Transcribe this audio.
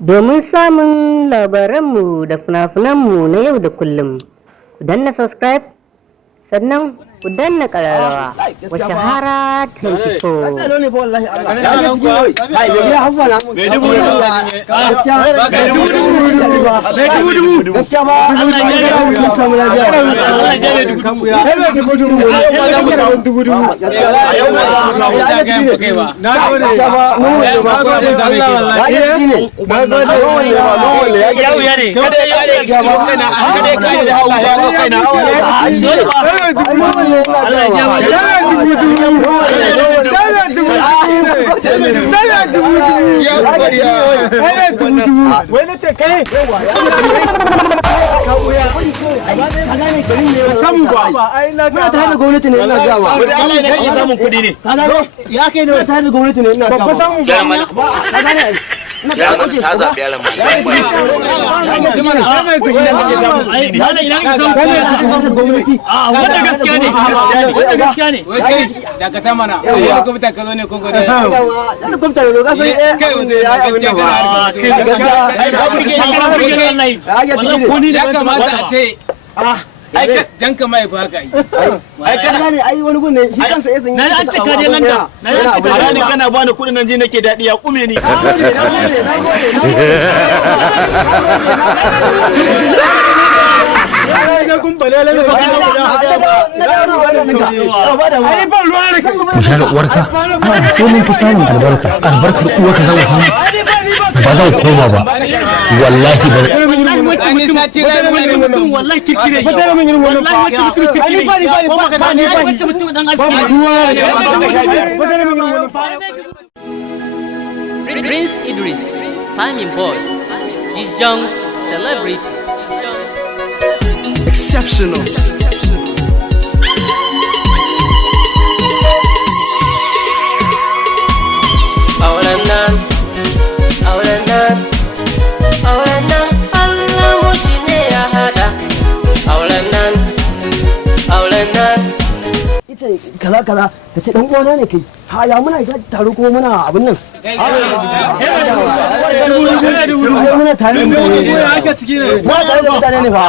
Domin samun labaranmu da fina-finanmu na yau da kullum, ku danna subscribe, sannan ku danna ƙararrawa wa Shahara 24. janka mai fa haka ai ka gane ai wani gun ne shi kansa ya sanya na an ce ka dai lanta na ni kana bani kudin nan je nake dadi ya kume ni uwarka sai mun fi samun albarkar uwarka za mu samu ba zan koma ba wallahi ba mutane sati da mutum wallahi kikire wallahi mutum kikire mutum dan Prince Idris, timing boy, this young celebrity, exceptional. kaza kaza ka ce dan uwana ne kai ha ya muna ga taro kuma muna abin nan muna tare da mutane ake ciki ne muna tare da mutane ne fa